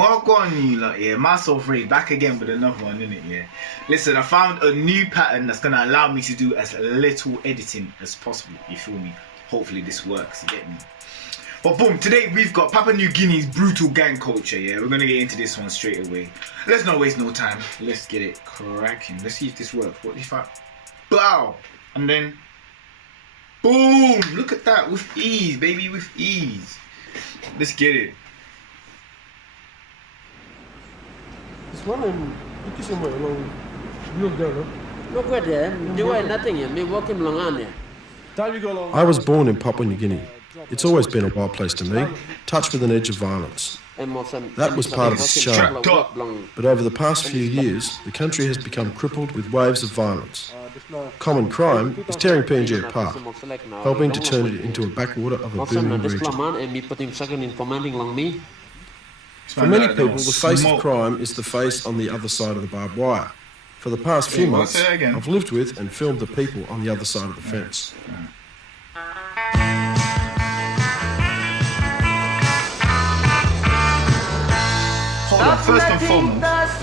What on you lot, yeah? Myself Ray back again with another one, innit, yeah? Listen, I found a new pattern that's gonna allow me to do as little editing as possible, you feel me? Hopefully this works, you get me? But boom, today we've got Papua New Guinea's brutal gang culture, yeah? We're gonna get into this one straight away. Let's not waste no time. Let's get it cracking. Let's see if this works. What if I... Bow! And then... Boom! Look at that, with ease, baby, with ease. Let's get it. This one and you kiss him along. Look down, Look where there. Do I nothing here? Me walking along on there. I was born in Papua New Guinea. It's always been a wild place to me, touched with an edge of violence. That was part of its charm. But over the past few years, the country has become crippled with waves of violence. Common crime is tearing PNG apart, helping to turn it into a backwater of a booming region. For many people, the face of crime is the face on the other side of the barbed wire. For the past few months, I've lived with and filmed the people on the other side of the fence. Hold on, first and foremost, let's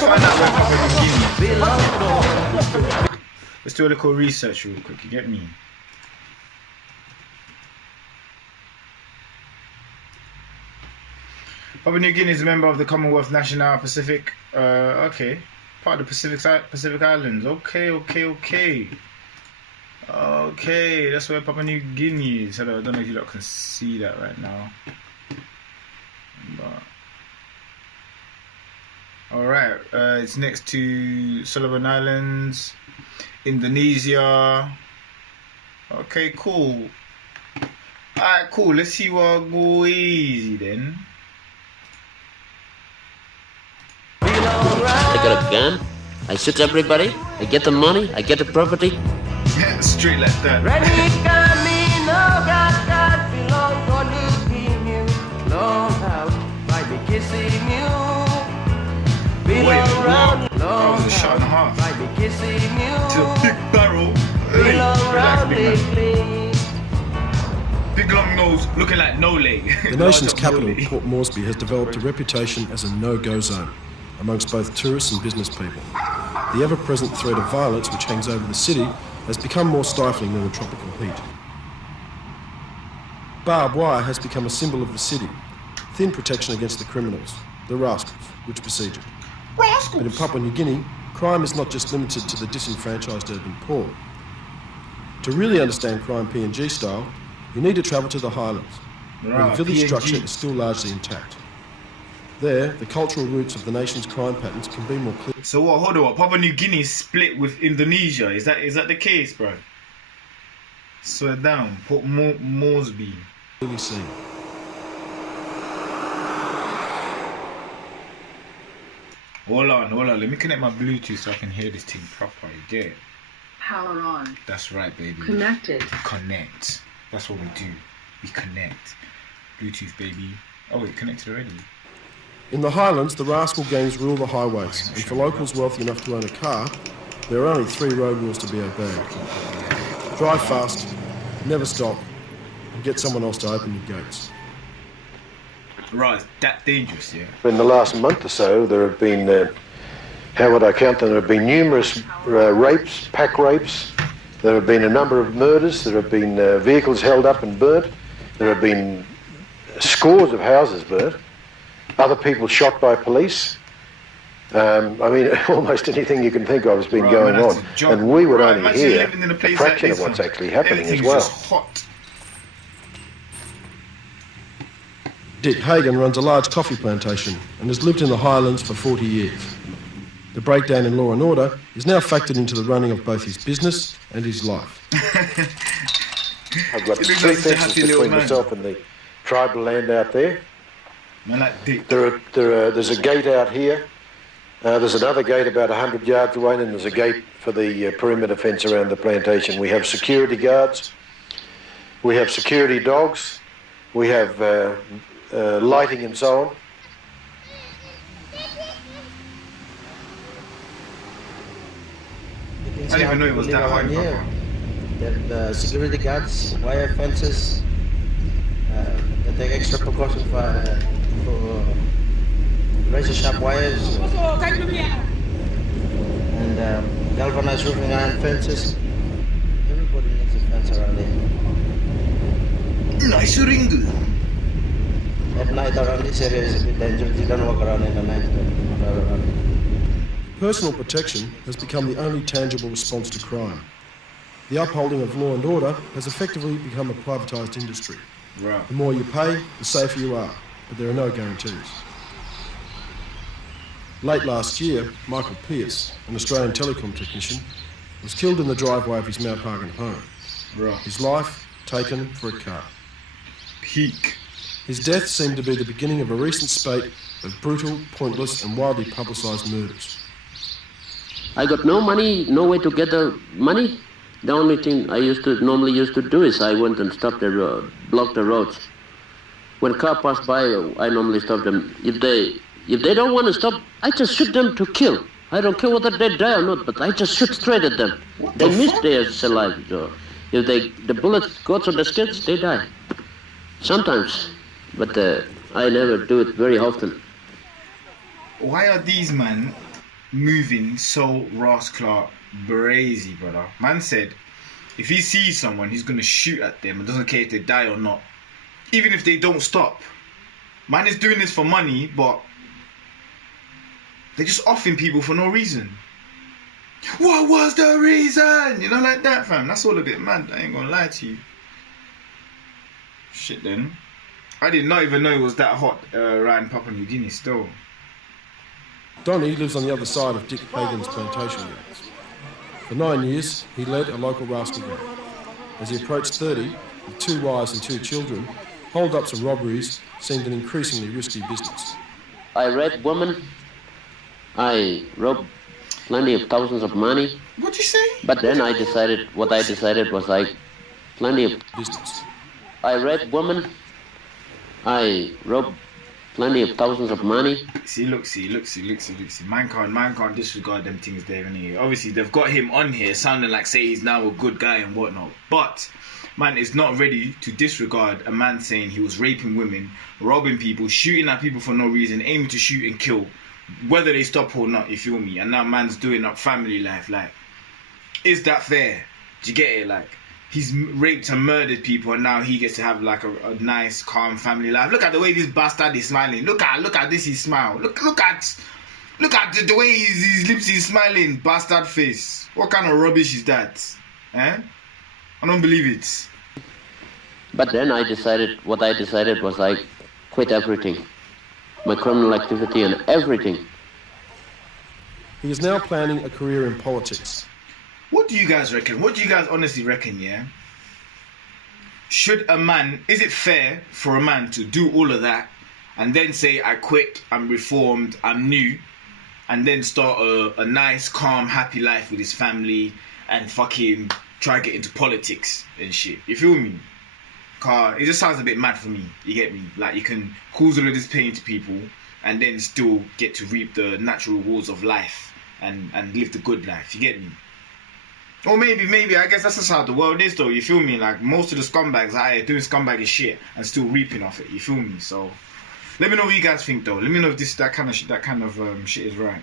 find out where Papua New Guinea is. Let's do a little research real quick, you get me? Papua New Guinea is a member of the Commonwealth National Pacific, okay, part of the Pacific Islands, okay, that's where Papua New Guinea is. Hello, I don't know if you lot can see that right now. But alright, it's next to Solomon Islands, Indonesia. Okay, cool. Alright, cool. Let's see what go easy then. I got a gun, I shoot everybody, I get the money, I get the property. Yeah, straight like that. Wait, what? That was a shot and a half. To a big barrel. Hey, relax, big man. Big long nose, looking like no leg. The nation's capital, Port Moresby, has developed a reputation as a no-go zone amongst both tourists and business people. The ever-present threat of violence which hangs over the city has become more stifling than the tropical heat. Barbed wire has become a symbol of the city, thin protection against the criminals, the rascals, which besiege it. But in Papua New Guinea, crime is not just limited to the disenfranchised urban poor. To really understand crime PNG style, you need to travel to the highlands, where the village structure is still largely intact. There, the cultural roots of the nation's crime patterns can be more clear. So what, hold on, Papua New Guinea is split with Indonesia, is that the case, bro? Swear down, Port Moresby. Clearly seen. Hold on, let me connect my Bluetooth so I can hear this thing proper, you get it? Power on. That's right, baby. Connected. Connect. That's what we do. We connect. Bluetooth, baby. Oh wait, connected already. In the highlands, the rascal gangs rule the highways, and for locals wealthy enough to own a car, there are only 3 road rules to be obeyed. Drive fast, never stop, and get someone else to open your gates. Right, it's that dangerous, yeah. In the last month or so, there have been, how would I count them? There have been numerous rapes, pack rapes. There have been a number of murders. There have been vehicles held up and burnt. There have been scores of houses burnt. Other people shot by police. I mean, almost anything you can think of has been going on. And we would only hear a fraction of what's actually happening as well. Hot. Dick Hagen runs a large coffee plantation and has lived in the highlands for 40 years. The breakdown in law and order is now factored into the running of both his business and his life. I've got 3 fences between myself and the tribal land out there. Man, like Dick. There's a gate out here. There's another gate about 100 yards away, and there's a gate for the perimeter fence around the plantation. We have security guards. We have security dogs. We have lighting and so on. I didn't even know it was that high. The security guards, wire fences, they take extra precautions for for razor sharp wires and galvanized roofing iron fences. Everybody needs a fence around here. Nice ring. At night around this area is a bit dangerous. You don't walk around in the night. Drive around. Personal protection has become the only tangible response to crime. The upholding of law and order has effectively become a privatised industry. Right. The more you pay, the safer you are, but there are no guarantees. Late last year, Michael Pearce, an Australian telecom technician, was killed in the driveway of his Mount Hagen home. Right. His life taken for a car. Peak. His death seemed to be the beginning of a recent spate of brutal, pointless and widely publicised murders. I got no money, no way to get the money. The only thing I normally used to do is I went and stopped the road, blocked the roads. When car passed by, I normally stop them. If they don't want to stop, I just shoot them to kill. I don't care whether they die or not, but I just shoot straight at them. They miss their life. So if the bullets go through the skins, they die. Sometimes, but I never do it very often. Why are these men moving so rascal brazy, brother? Man said if he sees someone, he's gonna shoot at them and doesn't care if they die or not, even if they don't stop. Man is doing this for money, but they're just offing people for no reason. What was the reason? You know, like that, fam. That's all a bit mad. I ain't gonna lie to you. Shit, then. I did not even know it was that hot around Papua New Guinea still. Donny lives on the other side of Dick Hagen's plantation grounds. For 9 years, he led a local rascal gang. As he approached 30, with 2 wives and 2 children, hold-ups and robberies seemed an increasingly risky business. I raped women. I robbed plenty of thousands of money. What'd you say? But then what I decided was plenty of Business. I raped women. I robbed plenty of thousands of money. See. Man can't disregard them things there, innit? Obviously, they've got him on here sounding like say he's now a good guy and whatnot. But man is not ready to disregard a man saying he was raping women, robbing people, shooting at people for no reason, aiming to shoot and kill, whether they stop or not, you feel me? And now man's doing up family life. Like, is that fair? Do you get it? Like, he's raped and murdered people, and now he gets to have like a nice, calm family life. Look at the way this bastard is smiling. Look at this, his smile. Look at the way his lips is smiling. Bastard face. What kind of rubbish is that? I don't believe it. But then what I decided was quit everything. My criminal activity and everything. He is now planning a career in politics. What do you guys reckon? What do you guys honestly reckon, yeah? Is it fair for a man to do all of that and then say, I quit, I'm reformed, I'm new, and then start a nice, calm, happy life with his family and fucking try to get into politics and shit? You feel me? It just sounds a bit mad for me, you get me? Like, you can cause all of this pain to people and then still get to reap the natural rewards of life and live the good life, you get me? Or maybe, I guess that's just how the world is though, you feel me? Like, most of the scumbags are doing scumbaggy shit and still reaping off it, you feel me? So, let me know what you guys think though. Let me know if that kind of shit is right.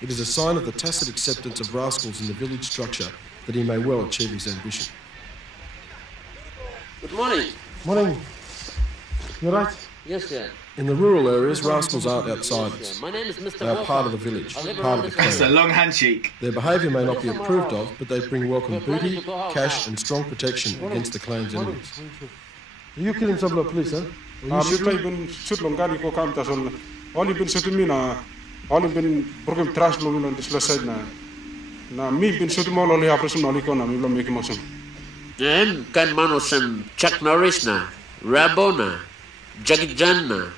It is a sign of the tacit acceptance of rascals in the village structure that he may well achieve his ambition. Good morning. Morning. You right? Yes, sir. In the rural areas, rascals aren't outsiders. My name is Mr. They are Walker. part of the village, part of the That's a clan. long handshake. Their behaviour may not be approved of, but they bring welcome booty, cash and strong protection against the clan's enemies. You killing some of the police, huh? Sutlay bin sutlong gadi ko kam tasol. Oli bin sutumina. Oli bin broken trash lo milon disla side na mi bin sutumo lo li operation oli ko na mi lo make motion. And kan manosem Chuck Norris na, Rambo na, Jackie Chan na.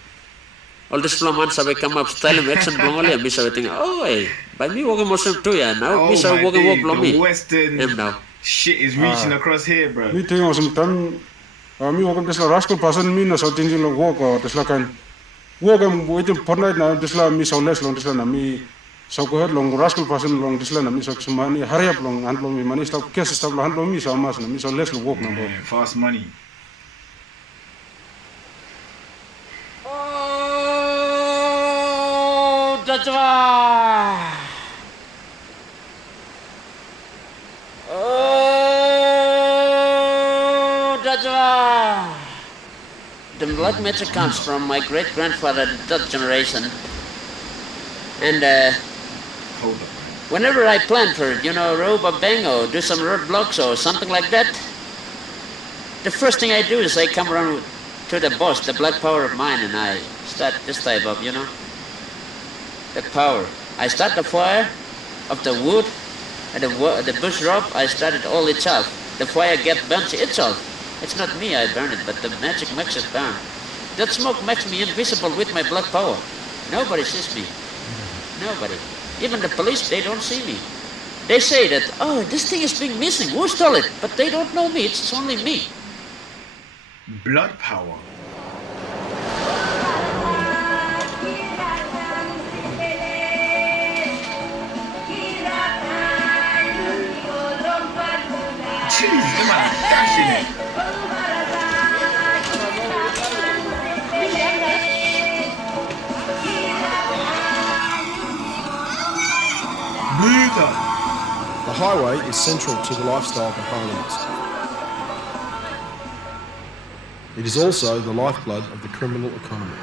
All this flaman sabi come up style action blongoli mi sabi ting by me walking motion too ya now mi sabi walk blomi. The Western now. shit is reaching across here, bro. Mi ting osum tam mi walk disla rascal person mi na so tinjin lo walk or disla kan walk am waiting for night na disla mi so less long disla na mi so ko head long rascal person long disla na mi so sumani hurry up long hand long mi money stop cash stop hand long mi so mas na mi so less lo walk na bro. Fast money. Dajwa! Oh, Dajwa! The black magic comes from my great-grandfather, the third generation. And Hold up. whenever I plan for it, rob a bank or do some roadblocks or something like that, the first thing I do is I come around to the boss, the black power of mine, and I start this type of, the power. I start the fire of the wood and the bush rope. I start it all itself. The fire gets burnt itself. It's not me I burn it, but the magic makes it burn. That smoke makes me invisible with my black power. Nobody sees me. Nobody. Even the police, they don't see me. They say that, oh, this thing is being missing. Who stole it? But they don't know me. It's only me. Blood power. Jeez, come on, dashing it. Buddha. The highway is central to the lifestyle of the Highlanders. It is also the lifeblood of the criminal economy.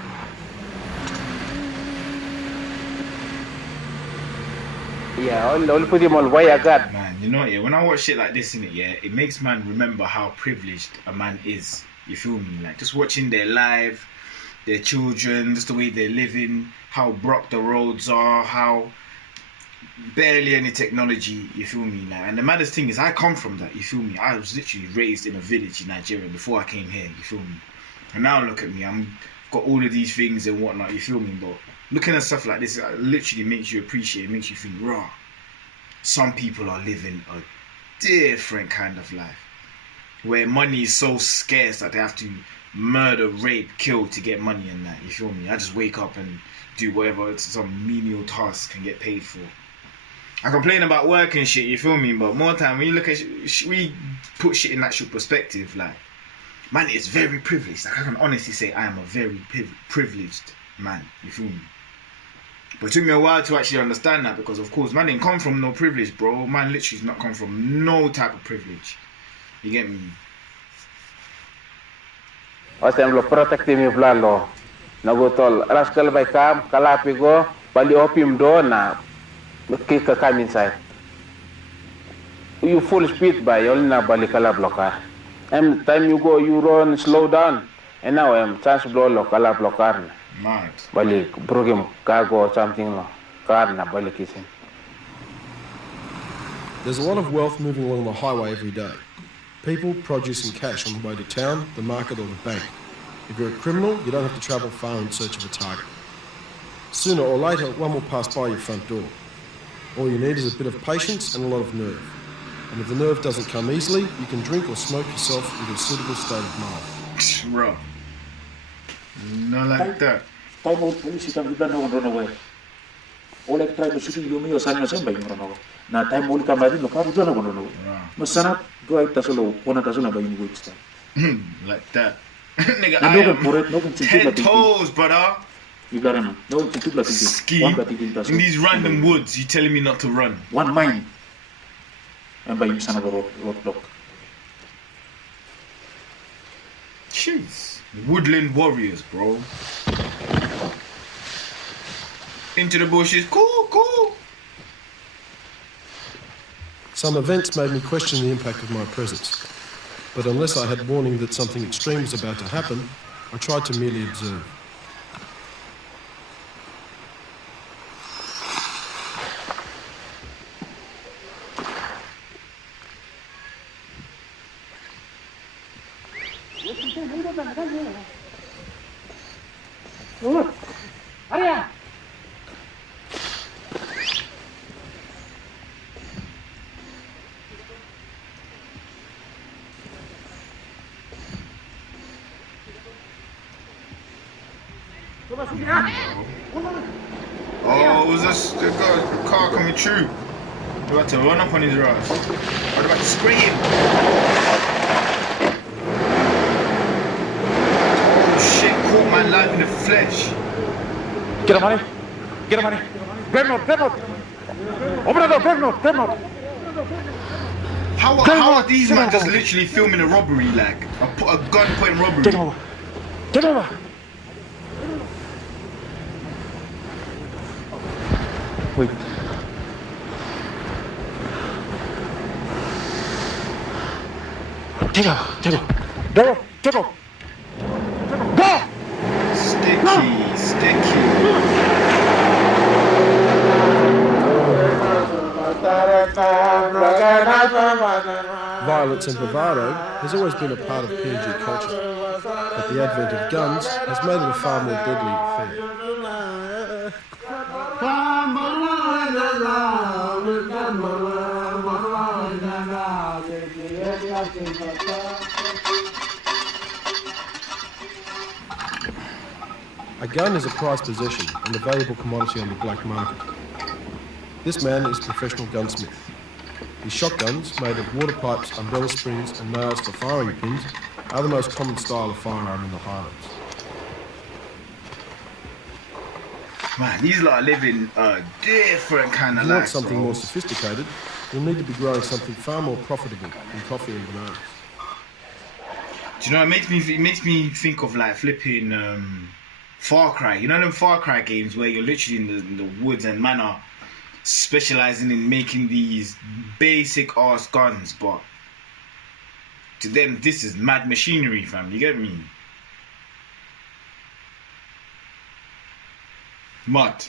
Man, you know what, yeah, when I watch shit like this, innit, yeah, it makes man remember how privileged a man is. You feel me? Like, just watching their life, their children, just the way they're living, how broke the roads are, how barely any technology, you feel me? Like, and the maddest thing is, I come from that, you feel me? I was literally raised in a village in Nigeria before I came here, you feel me? And now look at me, I've got all of these things and whatnot, you feel me? But looking at stuff like this, it literally makes you appreciate, it makes you think, raw. Some people are living a different kind of life, where money is so scarce that they have to murder, rape, kill to get money and that, you feel me? I just wake up and do whatever, it's some menial task and get paid for. I complain about work and shit, you feel me? But more time, when you look at we put shit in actual perspective, like, man, it's very privileged. Like, I can honestly say I am a very privileged man, you feel me? But it took me a while to actually understand that, because of course, man didn't come from no privilege, bro. Man literally has not come from no type of privilege. You get me? Osem lo protective mi vlalo. Nagotol rascal by cam kalapigo bali opium do na kika come inside. You full speed by only na bali kala blocker. And time you go you run slow down and now chance blow lo kala blocker. Mad. Bali program cargo or something lo car na bali kissing. There's a lot of wealth moving along the highway every day. People, produce and cash on the way to town, the market or the bank. If you're a criminal, you don't have to travel far in search of a target. Sooner or later, one will pass by your front door. All you need is a bit of patience and a lot of nerve. And if the nerve doesn't come easily, you can drink or smoke yourself into a suitable state of mind. Bro. Not like that. Time out police can run away. All I try to shoot you me or sign by run na time only come no car run away. No sana go out tasolo one tasona by you waste. Like that. Nigga, I am 10 toes, brother. You gotta know. No, ski in these random woods. You telling me not to run? One mine. And by you son of a roadblock. Jeez, woodland warriors, bro. Into the bushes, cool. Some events made me question the impact of my presence. But unless I had warning that something extreme was about to happen, I tried to merely observe. Oh, was this the car coming through? We're about to run up on his ass. We're about to spray him. Oh shit, caught man live in the flesh. Get up, honey. Get him, honey. Grab note. Open the door, grab note. How are these men just literally filming a robbery, like a gunpoint robbery? Get over. Wait. Take over. Go! Sticky. Violence and bravado has always been a part of PNG culture, but the advent of guns has made it a far more deadly affair. A gun is a prized possession and a valuable commodity on the black market. This man is a professional gunsmith. His shotguns, made of water pipes, umbrella springs and nails for firing pins, are the most common style of firearm in the Highlands. Man, these lot are living a different kind of If you want life, something bro. more sophisticated, you'll need to be growing something far more profitable than coffee and bananas. Do you know, it makes me think of like flipping Far Cry. You know them Far Cry games where you're literally in the woods and man are specializing in making these basic ass guns, but to them this is mad machinery, fam. You get me? Mud.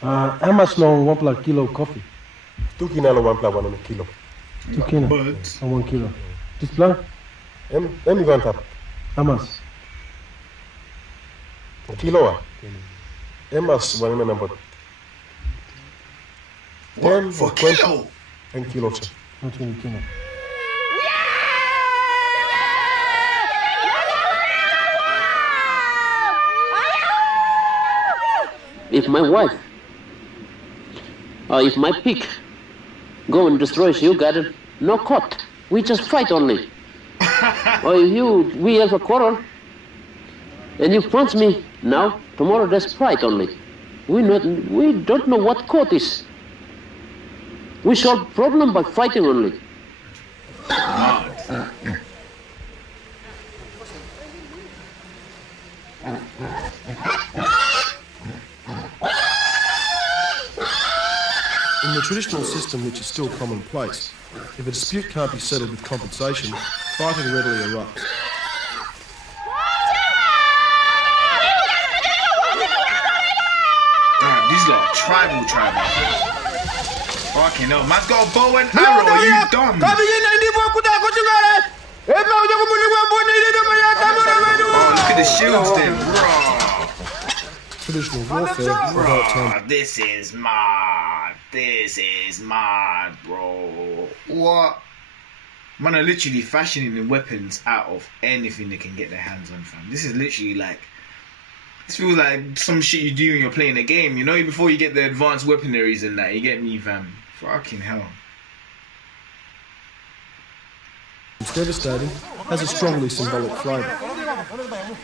How much long one kilo coffee? 2 kilo 1 kilo. 2 kilo But or 1 kilo. This plan? Em going up. How much? Kilo. Emas one number. 10 for or 20 kilo? and kilos. Not 20 kilo. If my wife, or if my pig go and destroys you, got it, no court. We just fight only. Or if we have a quarrel, and you punch me now, tomorrow there's fight only. We don't know what court is. We solve problem by fighting only. In the traditional system, which is still commonplace, if a dispute can't be settled with compensation, fighting readily erupts. These lot tribal. Fucking hell, man's got a bow and arrow, you dumb. Oh, look at the shields then, bro. Traditional warfare without time. This is mad, bro. What? Man are literally fashioning weapons out of anything they can get their hands on, fam. This is literally like, this feels like some shit you do when you're playing a game, you know, before you get the advanced weaponaries and that, you get me, fam. Fucking hell. It's devastating, has a strongly symbolic flavour.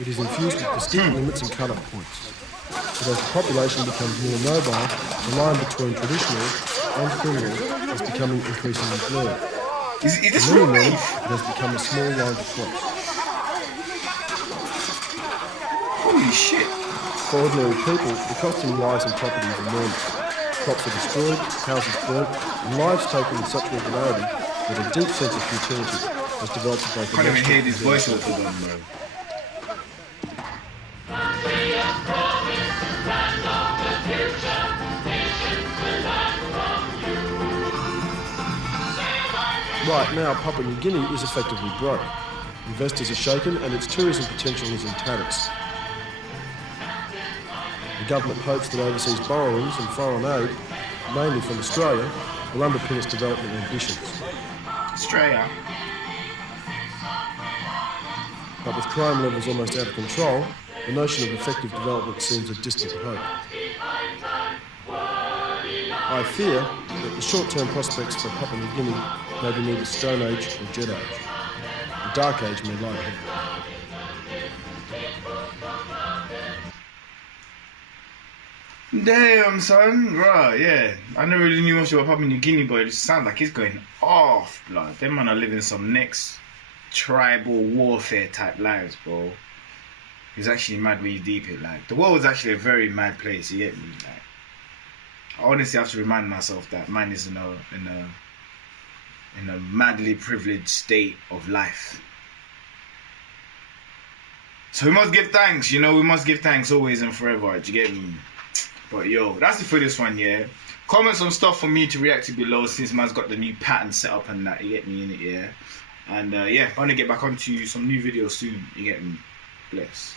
It is infused with distinct limits and cut-off points. But as the population becomes more mobile, the line between traditional and criminal is becoming increasingly blurred. Is this For real many men, life? it has become a small line to cross. Holy shit. For ordinary people, the cost in lives and property is enormous. Crops are destroyed, houses burnt, and lives taken with such regularity that a deep sense of futility has developed both Can't even hear this voice over them, bro. Right now, Papua New Guinea is effectively broke. Investors are shaken and its tourism potential is in tatters. The government hopes that overseas borrowings and foreign aid, mainly from Australia, will underpin its development ambitions. Australia. But with crime levels almost out of control, the notion of effective development seems a distant hope. I fear that the short-term prospects for Papua New Guinea may be neither Stone Age or Jet Age. The Dark Age may lie ahead. Damn, son. Right, yeah. I never really knew much about Papua New Guinea, but it sounds like it's going off, blood. Them man are living some next tribal warfare type lives, bro. It's actually mad when you deep it. Like, the world is actually a very mad place, you get me? Like, I honestly have to remind myself that mine is in a madly privileged state of life. So we must give thanks, you know, we must give thanks always and forever, do you get me? But yo, that's it for this one, yeah. Comment some stuff for me to react to below since man's got the new pattern set up and that, you get me in it, yeah. And yeah, I'm gonna get back onto some new videos soon, you get me? Bless.